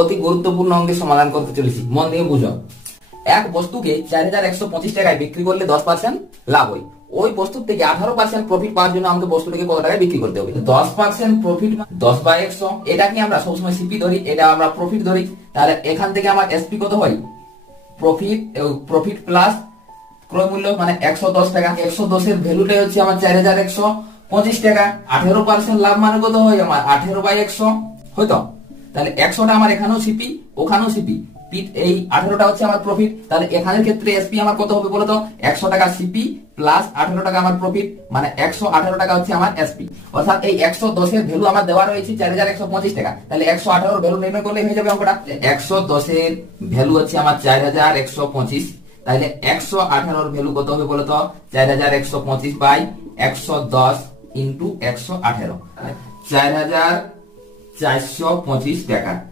অতি গুরুত্বপূর্ণ অঙ্কের সমাধান করতে চলেছি, মন দিয়ে বুঝো। এক বস্তুকে 4125 টাকায় বিক্রি করলে 10% লাভ হয়। ওই বস্তুর থেকে 18% প্রফিট পাওয়ার জন্য আমাকে বস্তুটাকে কত টাকায় বিক্রি করতে হবে? 10% প্রফিট 10/100, এটা কি আমরা সবসময় সিপি ধরি, এটা আমরা প্রফিট ধরি। তাহলে এখান থেকে আমার এসপি কত হয়? প্রফিট প্লাস ক্রয় মূল্য মানে 110 টাকা। 110 এর ভ্যালুটাই হচ্ছে আমার 4125 টাকা। 18% লাভ মানে কত হয় আমার? 18/100 হয়তো। তাহলে 100টা আমার এখানেও সিপি, ওখানেও সিপি, এই 18টা হচ্ছে আমার প্রফিট। তাহলে এখানের ক্ষেত্রে এসপি আমার কত হবে বলতো? 100 টাকা সিপি প্লাস 18 টাকা আমার প্রফিট, মানে 118 টাকা হচ্ছে আমার এসপি। অর্থাৎ এই 110 এর ভ্যালু আমার দেওয়া রয়েছে 4125 টাকা। তাহলে 118 এর ভ্যালু নির্ণয় করলে হয়ে যাবে অঙ্কটা। 110 এর ভ্যালু হচ্ছে আমার 4125, তাহলে 118 এর ভ্যালু কত হবে বলতো? 4125 বাই 110 ইন্টু 118, 4425 টাকা।